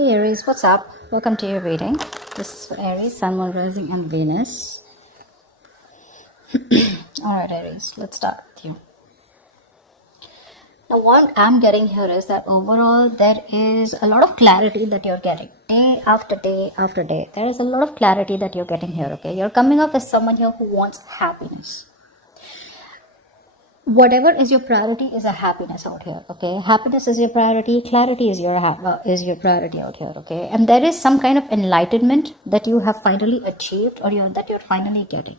Hey Aries, what's up? Welcome to your reading. This is for Aries, Sun, Moon, Rising, and Venus. Alright, Aries, let's start with you. Now, what I'm getting here is that overall there is a lot of clarity that you're getting day after day after day. There is a lot of clarity that you're getting here, okay? You're coming up as someone here who wants happiness. Whatever is your priority is a happiness out here, okay? Happiness is your priority, clarity is your priority out here, okay? And there is some kind of enlightenment that you have finally achieved or that you're finally getting.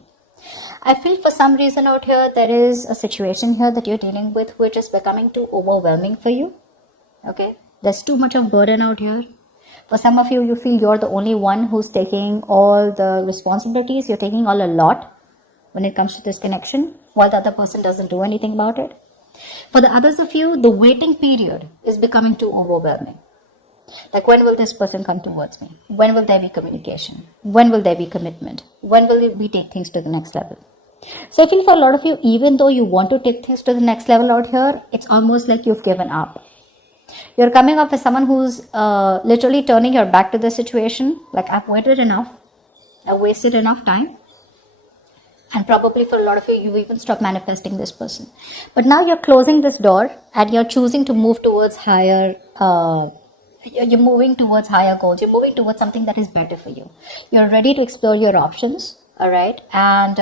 I feel for some reason out here there is a situation here that you're dealing with which is becoming too overwhelming for you, okay? There's too much of burden out here. For some of you, you feel you're the only one who's taking all the responsibilities. You're taking all a lot when it comes to this connection, while the other person doesn't do anything about it. For the others of you, the waiting period is becoming too overwhelming. Like, when will this person come towards me? When will there be communication? When will there be commitment? When will we take things to the next level? So I feel for a lot of you, even though you want to take things to the next level out here, it's almost like you've given up. You're coming up as someone who's literally turning your back to the situation. Like, I've waited enough. I've wasted enough time. And probably for a lot of you, you even stopped manifesting this person. But now you're closing this door and you're choosing to move towards higher, you're moving towards higher goals. You're moving towards something that is better for you. You're ready to explore your options, all right? And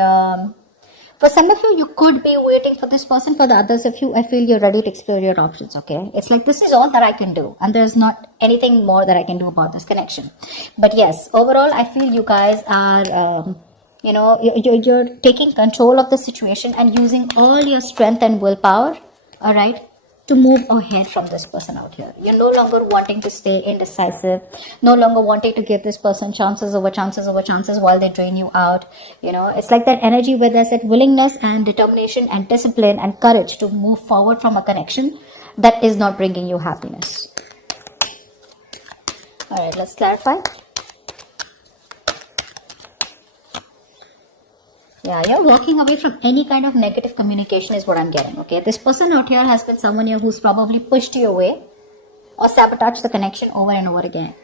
for some of you, you could be waiting for this person. For the others of you, I feel you're ready to explore your options, okay? It's like, this is all that I can do. And there's not anything more that I can do about this connection. But yes, overall, I feel you guys are... you're taking control of the situation and using all your strength and willpower, all right, to move ahead from this person out here. You're no longer wanting to stay indecisive, no longer wanting to give this person chances over chances over chances while they drain you out. It's like that energy where there's that willingness and determination and discipline and courage to move forward from a connection that is not bringing you happiness. All right, let's clarify. Yeah, you're walking away from any kind of negative communication is what I'm getting, okay? This person out here has been someone here who's probably pushed you away or sabotaged the connection over and over again.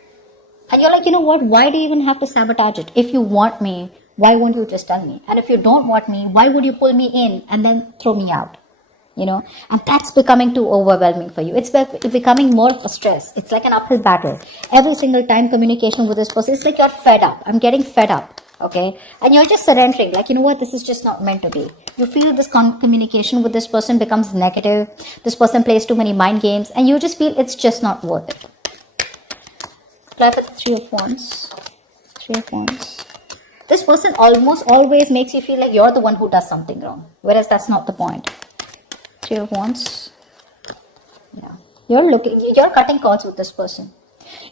And you're like, you know what? Why do you even have to sabotage it? If you want me, why won't you just tell me? And if you don't want me, why would you pull me in and then throw me out? And that's becoming too overwhelming for you. It's becoming more of a stress. It's like an uphill battle. Every single time communication with this person, it's like you're fed up. I'm getting fed up. Okay, and you're just surrendering, like, you know what, this is just not meant to be. You feel this communication with this person becomes negative. This person plays too many mind games, and you just feel it's just not worth it. Apply for the Three of Wands. This person almost always makes you feel like you're the one who does something wrong, whereas that's not the point. Three of Wands. Yeah, you're cutting cords with this person.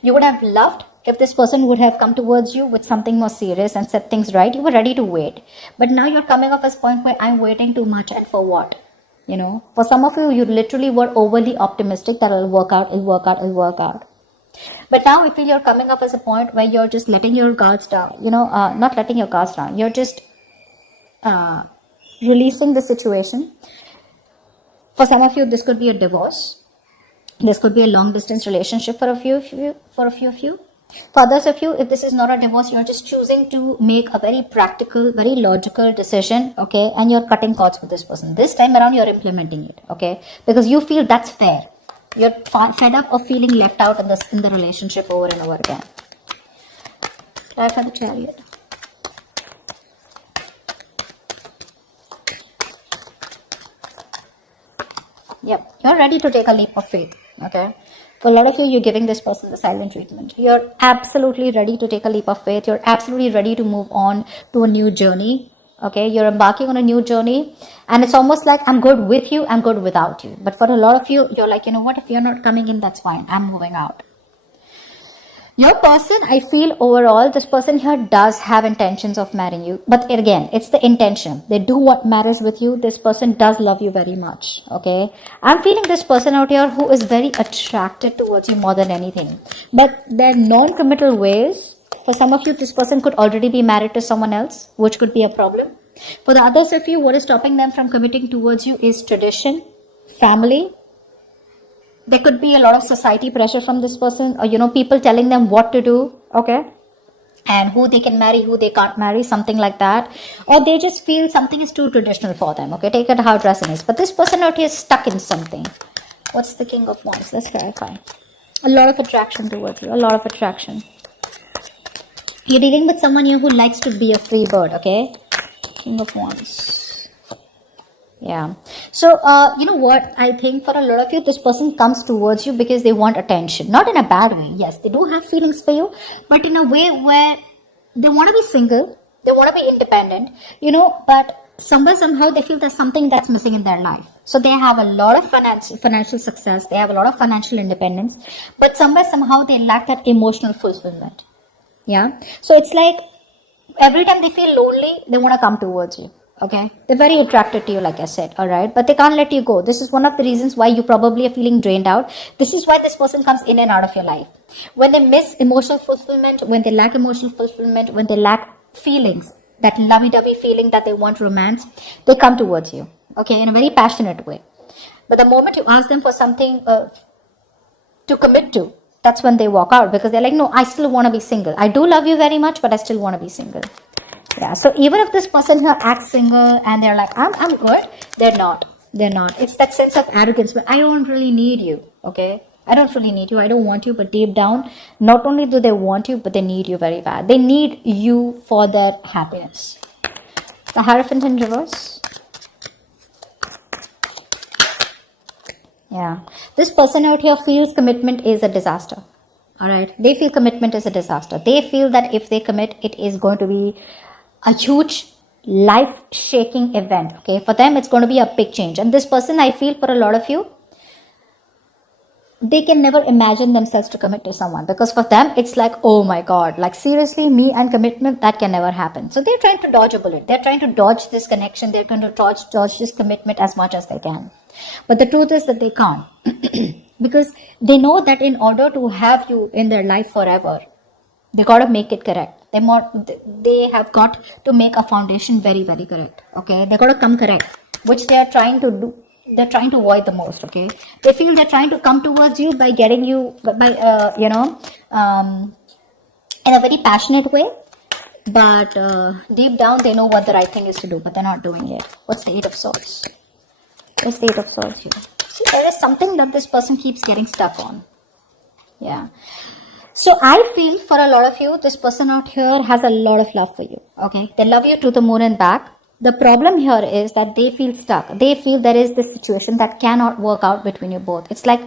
You would have loved if this person would have come towards you with something more serious and set things right. You were ready to wait. But now you're coming off as a point where I'm waiting too much, and for what? For some of you, you literally were overly optimistic that it'll work out. But now I feel you're coming up as a point where you're just letting your guards down. Not letting your guards down. You're just releasing the situation. For some of you, this could be a divorce. This could be a long distance relationship for a few of you. For others of you, if this is not a divorce, you're just choosing to make a very practical, very logical decision, okay? And you're cutting cords with this person. This time around, you're implementing it, okay? Because you feel that's fair. You're fed up of feeling left out in the relationship over and over again. Try for the Chariot. Yep, you're ready to take a leap of faith, okay? For a lot of you, you're giving this person the silent treatment. You're absolutely ready to take a leap of faith. You're absolutely ready to move on to a new journey, okay? You're embarking on a new journey, and it's almost like, I'm good with you, I'm good without you. But for a lot of you, you're like, you know what, if you're not coming in, that's fine, I'm moving out. Your person, I feel overall, this person here does have intentions of marrying you. But again, it's the intention. They do want marriage with you. This person does love you very much. Okay. I'm feeling this person out here who is very attracted towards you more than anything. But their non-committal ways, for some of you, this person could already be married to someone else, which could be a problem. For the others of you, what is stopping them from committing towards you is tradition, family, There could be a lot of society pressure from this person, or, you know, people telling them what to do, okay? And who they can marry, who they can't marry, something like that. Or they just feel something is too traditional for them, okay? Take it how dressing is. But this person out here is stuck in something. What's the King of Wands? Let's clarify. A lot of attraction towards you, a lot of attraction. You're dealing with someone here who likes to be a free bird, okay? King of Wands. Yeah. So, you know what? I think for a lot of you, this person comes towards you because they want attention. Not in a bad way. Yes, they do have feelings for you, but in a way where they want to be single, they want to be independent, you know, but somewhere, somehow, they feel there's something that's missing in their life. So they have a lot of financial success, they have a lot of financial independence, but somewhere, somehow, they lack that emotional fulfillment. Yeah. So it's like every time they feel lonely, they want to come towards you. Okay, they're very attracted to you, like I said, all right, but they can't let you go. This is one of the reasons why you probably are feeling drained out. This is why this person comes in and out of your life. When they miss emotional fulfillment, when they lack emotional fulfillment, when they lack feelings, that lovey-dovey feeling that they want romance, they come towards you, okay, in a very passionate way. But the moment you ask them for something to commit to, that's when they walk out, because they're like, no, I still want to be single. I do love you very much, but I still want to be single. Yeah, so even if this person here acts single and they're like, I'm good, they're not. They're not. It's that sense of arrogance, but I don't really need you, okay? I don't really need you. I don't want you, but deep down, not only do they want you, but they need you very bad. They need you for their happiness. The Hierophant in reverse. Yeah. This person out here feels commitment is a disaster. All right. They feel commitment is a disaster. They feel that if they commit, it is going to be a huge life-shaking event, okay? For them, it's going to be a big change. And this person, I feel for a lot of you, they can never imagine themselves to commit to someone, because for them, it's like, oh my God, like seriously, me and commitment, that can never happen. So they're trying to dodge a bullet. They're trying to dodge this connection. They're going to dodge this commitment as much as they can. But the truth is that they can't, because they know that in order to have you in their life forever, they got to make it correct. They have got to make a foundation very, very correct. Okay, they got to come correct, which they are trying to do. They're trying to avoid the most. Okay, they feel they're trying to come towards you by getting you by in a very passionate way. But deep down, they know what the right thing is to do, but they're not doing it. What's the Eight of Swords? What's the Eight of Swords here? See, there is something that this person keeps getting stuck on. Yeah. So I feel for a lot of you, this person out here has a lot of love for you. Okay, they love you to the moon and back. The problem here is that they feel stuck. They feel there is this situation that cannot work out between you both. It's like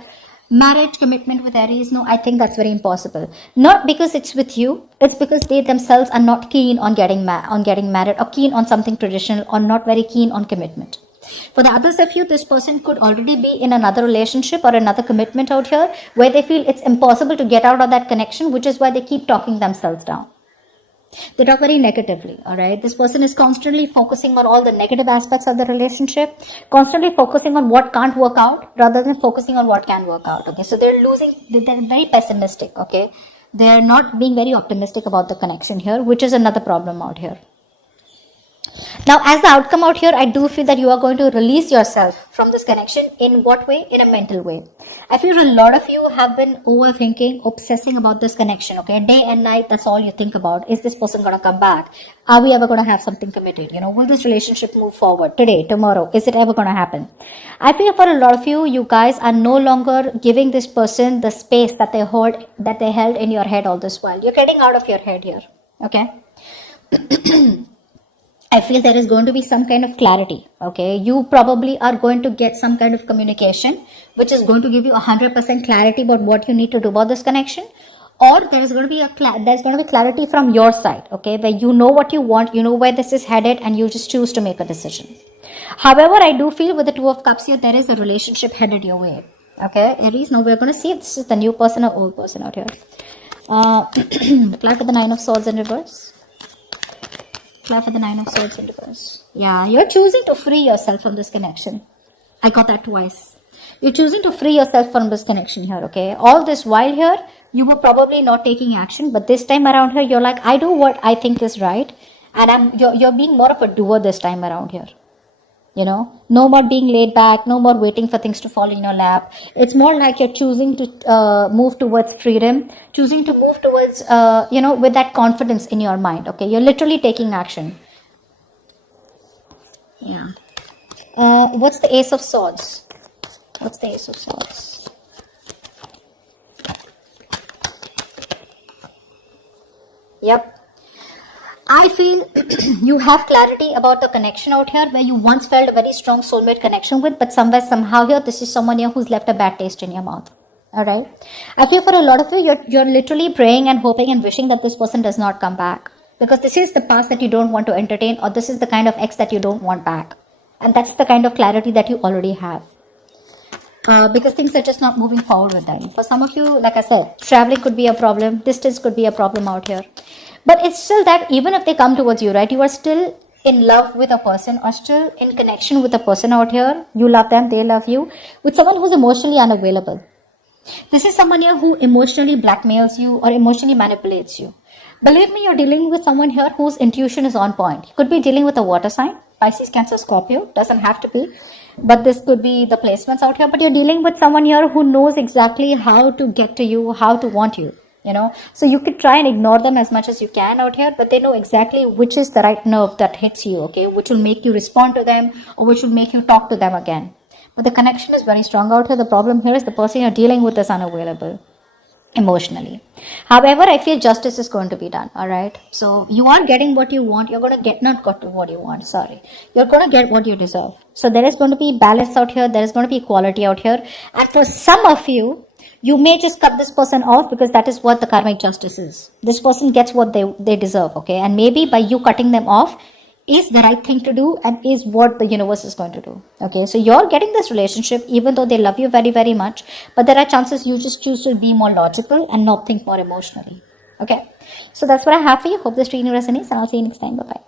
marriage commitment with Aries. No, I think that's very impossible. Not because it's with you. It's because they themselves are not keen on getting married, or keen on something traditional, or not very keen on commitment. For the others of you, this person could already be in another relationship or another commitment out here where they feel it's impossible to get out of that connection, which is why they keep talking themselves down. They talk very negatively, all right? This person is constantly focusing on all the negative aspects of the relationship, constantly focusing on what can't work out rather than focusing on what can work out, okay? So they're very pessimistic, okay? They're not being very optimistic about the connection here, which is another problem out here. Now, as the outcome out here, I do feel that you are going to release yourself from this connection. In what way? In a mental way. I feel a lot of you have been overthinking, obsessing about this connection, okay? Day and night, that's all you think about. Is this person going to come back? Are we ever going to have something committed? You know, will this relationship move forward today, tomorrow? Is it ever going to happen? I feel for a lot of you, you guys are no longer giving this person the space that they held in your head all this while. You're getting out of your head here, okay? I feel there is going to be some kind of clarity, okay? You probably are going to get some kind of communication, which is going to give you 100% clarity about what you need to do about this connection. Or there's going to be clarity from your side, okay? Where you know what you want, you know where this is headed, and you just choose to make a decision. However, I do feel with the Two of Cups here, there is a relationship headed your way, okay? Aries, now we're going to see if this is the new person or old person out here. Clarify the Nine of Swords in reverse. Clarify the Nine of Swords in reverse. Yeah, you're choosing to free yourself from this connection. I got that twice. You're choosing to free yourself from this connection here, okay? All this while here, you were probably not taking action, but this time around here, you're like, I do what I think is right, and you're being more of a doer this time around here. No more being laid back, no more waiting for things to fall in your lap. It's more like you're choosing to move towards freedom, choosing to move towards, with that confidence in your mind. Okay, you're literally taking action. Yeah. What's the Ace of Swords? What's the Ace of Swords? Yep. I feel you have clarity about the connection out here where you once felt a very strong soulmate connection with, but somehow here, this is someone here who's left a bad taste in your mouth. Alright? I feel for a lot of you, you're literally praying and hoping and wishing that this person does not come back. Because this is the past that you don't want to entertain, or this is the kind of ex that you don't want back. And that's the kind of clarity that you already have. Because things are just not moving forward with them. For some of you, like I said, traveling could be a problem, distance could be a problem out here. But it's still that even if they come towards you, right, you are still in love with a person or still in connection with a person out here. You love them, they love you, with someone who's emotionally unavailable. This is someone here who emotionally blackmails you or emotionally manipulates you. Believe me, you're dealing with someone here whose intuition is on point. You could be dealing with a water sign, Pisces, Cancer, Scorpio, doesn't have to be. But this could be the placements out here. But you're dealing with someone here who knows exactly how to get to you, how to want you. So you could try and ignore them as much as you can out here, but they know exactly which is the right nerve that hits you, okay, which will make you respond to them or which will make you talk to them again. But the connection is very strong out here. The problem here is the person you're dealing with is unavailable emotionally. However, I feel justice is going to be done. All right, so you are getting what you want. You're going to get not got to what you want, sorry, you're going to get what you deserve. So there is going to be balance out here, there is going to be equality out here, and for some of you, you may just cut this person off because that is what the karmic justice is. This person gets what they deserve, okay? And maybe by you cutting them off is the right thing to do and is what the universe is going to do, okay? So you're getting this relationship even though they love you very, very much, but there are chances you just choose to be more logical and not think more emotionally, okay? So that's what I have for you. Hope this reading resonates and I'll see you next time. Bye-bye.